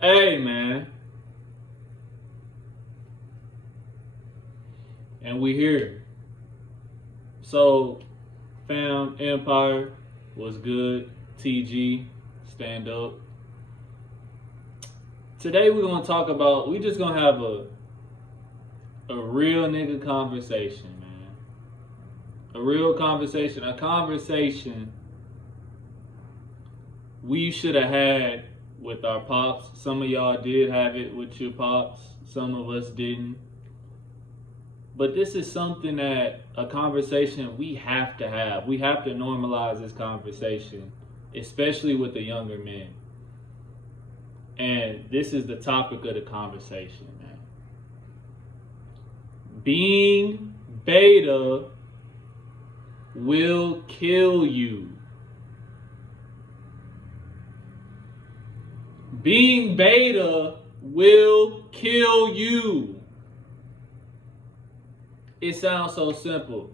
Hey, man. And we here. So, fam, Empire was good. TG, stand up. Today we're gonna talk about. We just gonna have a real nigga conversation, man. A real conversation. A conversation we should have had with our pops. Some of y'all did have it with your pops. Some of us didn't. But this is something that a conversation we have to have. We have to normalize this conversation, especially with the younger men. And this is the topic of the conversation, man. Being beta will kill you. Being beta will kill you. It sounds so simple.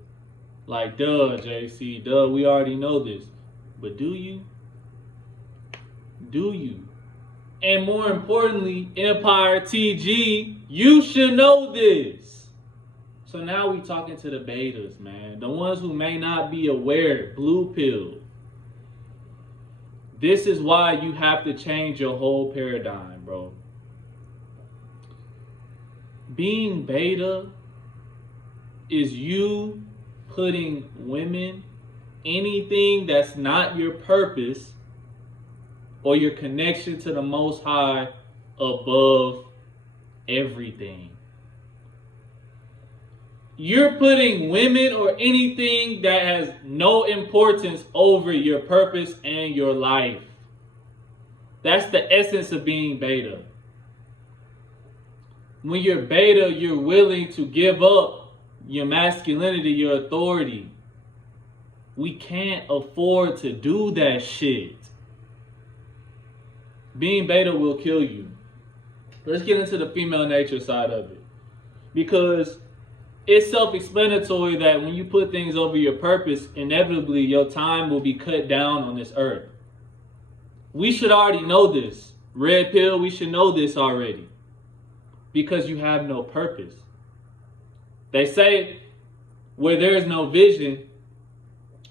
Like, duh, JC, duh, we already know this. But do you? Do you? And more importantly, Empire TG, you should know this. So now we talking to the betas, man. The ones who may not be aware, blue pill. This is why you have to change your whole paradigm, bro. Being beta is you putting women, anything that's not your purpose or your connection to the Most High, above everything. You're putting women or anything that has no importance over your purpose and your life. That's the essence of being beta. When you're beta, you're willing to give up your masculinity, your authority. We can't afford to do that shit. Being beta will kill you. Let's get into the female nature side of it. Because it's self-explanatory that when you put things over your purpose, inevitably your time will be cut down on this earth. We should already know this. Red pill, we should know this already. Because you have no purpose. They say where there is no vision,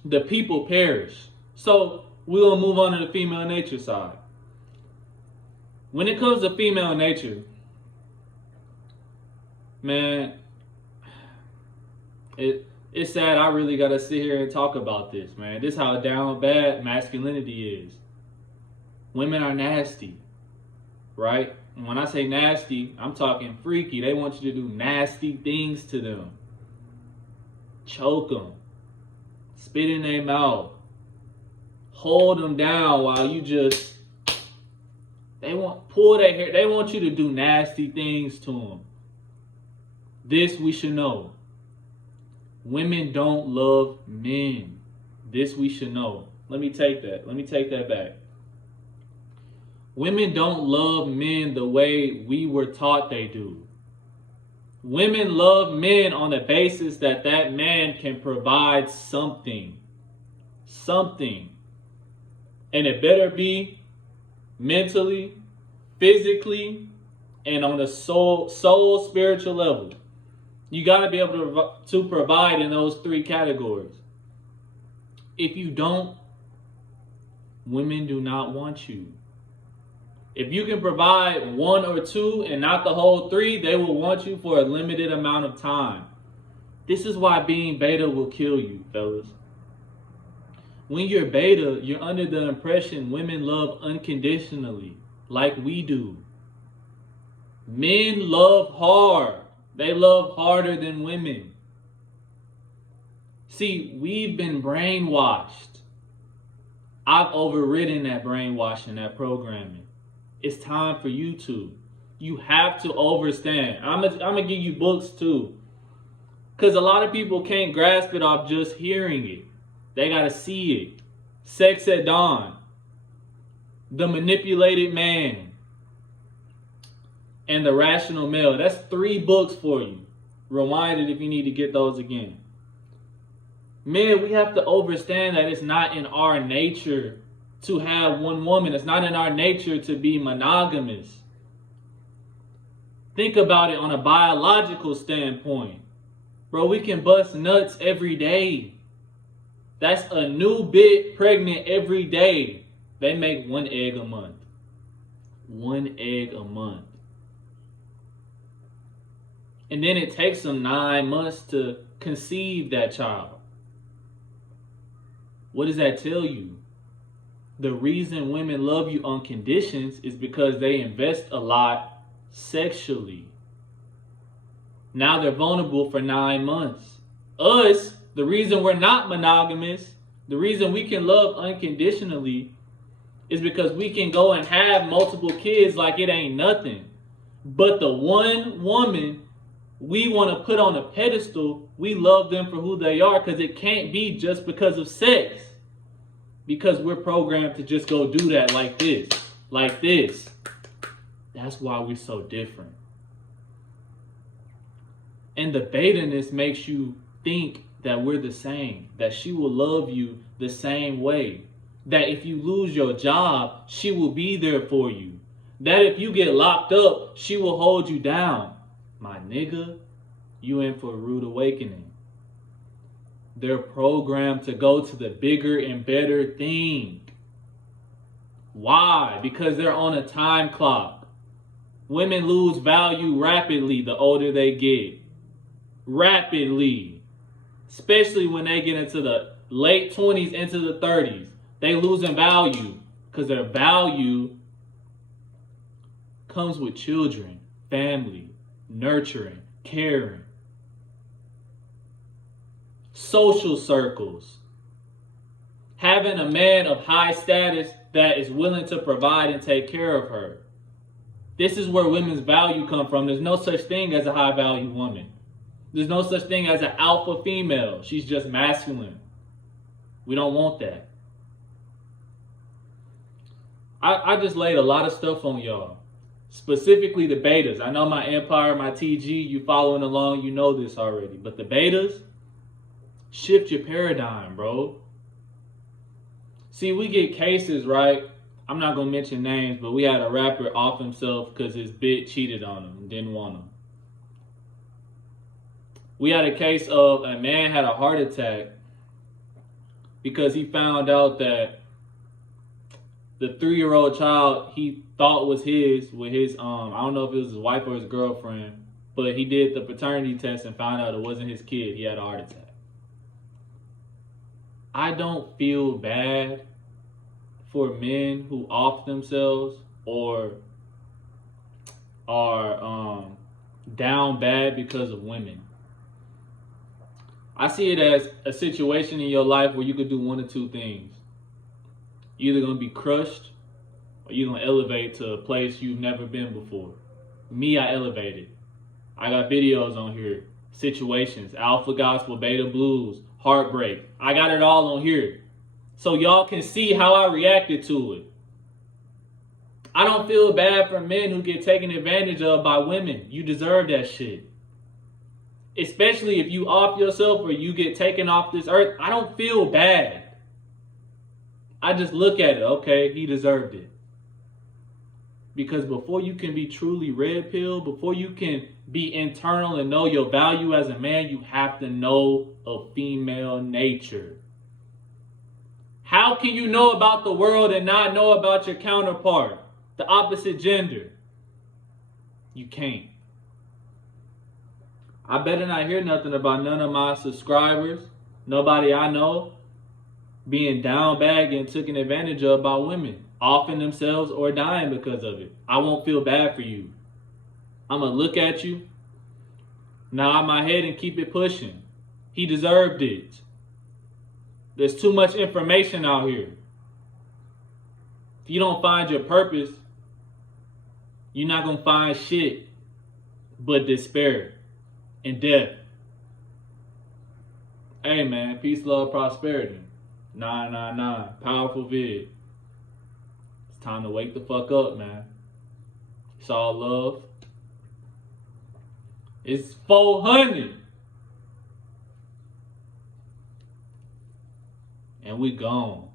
the people perish. So we're going to move on to the female nature side. When it comes to female nature, man, it's sad I really got to sit here and talk about this, man. This is how down bad masculinity is. Women are nasty, right? And when I say nasty, I'm talking freaky. They want you to do nasty things to them. Choke them. Spit in their mouth. Hold them down while you just... pull their hair. They want you to do nasty things to them. This we should know. Women don't love men. This we should know. Let me take that back. Women don't love men the way we were taught they do. Women love men on the basis that that man can provide something. Something. And it better be mentally, physically, and on the soul spiritual level. You got to be able to provide in those three categories. If you don't, women do not want you. If you can provide one or two and not the whole three, they will want you for a limited amount of time. This is why being beta will kill you, fellas. When you're beta, you're under the impression women love unconditionally, like we do. Men love hard. They love harder than women. See, we've been brainwashed. I've overridden that brainwashing, that programming. It's time for you to. You have to understand. I'm gonna give you books too. Because a lot of people can't grasp it off just hearing it. They gotta see it. Sex at Dawn. The Manipulated Man. And The Rational Male. That's 3 books for you. Rewind it if you need to get those again. Men, we have to understand that it's not in our nature to have one woman. It's not in our nature to be monogamous. Think about it on a biological standpoint. Bro, we can bust nuts every day. That's a new bit pregnant every day. They make 1 egg a month. 1 egg a month. And then it takes them 9 months to conceive that child. What does that tell you? The reason women love you on conditions is because they invest a lot sexually. Now they're vulnerable for 9 months. Us, the reason we're not monogamous, the reason we can love unconditionally is because we can go and have multiple kids like it ain't nothing. But the one woman we want to put on a pedestal, we love them for who they are because it can't be just because of sex. Because we're programmed to just go do that like this. Like this. That's why we're so different. And the beta-ness makes you think that we're the same. That she will love you the same way. That if you lose your job, she will be there for you. That if you get locked up, she will hold you down. My nigga, you in for a rude awakening. They're programmed to go to the bigger and better thing. Why? Because they're on a time clock. Women lose value rapidly the older they get. Rapidly. Especially when they get into the late 20s into the 30s. They losing value because their value comes with children, family, nurturing, caring, social circles, having a man of high status that is willing to provide and take care of her. This is where women's value come from. There's no such thing as a high value woman. There's no such thing as an alpha female. She's just masculine. We don't want that. I just laid a lot of stuff on y'all. Specifically the betas. I know my Empire, my TG, you following along, you know this already. But the betas, shift your paradigm, bro. See, we get cases, right? I'm not going to mention names, but we had a rapper off himself because his bitch cheated on him and didn't want him. We had a case of a man had a heart attack because he found out that the 3-year-old child he thought was his with his, I don't know if it was his wife or his girlfriend, but he did the paternity test and found out it wasn't his kid. He had a heart attack. I don't feel bad for men who off themselves or are down bad because of women. I see it as a situation in your life where you could do one of two things. You're either going to be crushed or you're going to elevate to a place you've never been before. Me, I elevated. I got videos on here. Situations, Alpha Gospel, Beta Blues, Heartbreak. I got it all on here. So y'all can see how I reacted to it. I don't feel bad for men who get taken advantage of by women. You deserve that shit. Especially if you off yourself or you get taken off this earth. I don't feel bad. I just look at it. Okay, he deserved it. Because before you can be truly red pill, before you can be internal and know your value as a man, you have to know of female nature. How can you know about the world and not know about your counterpart, the opposite gender? You can't. I better not hear nothing about none of my subscribers, nobody I know, being down bad and taken advantage of by women, offing themselves or dying because of it. I won't feel bad for you. I'm going to look at you, nod my head and keep it pushing. He deserved it. There's too much information out here. If you don't find your purpose, you're not going to find shit but despair and death. Hey man, peace, love, prosperity. 999, powerful vid. It's time to wake the fuck up, man. It's all love. It's 400. And we gone.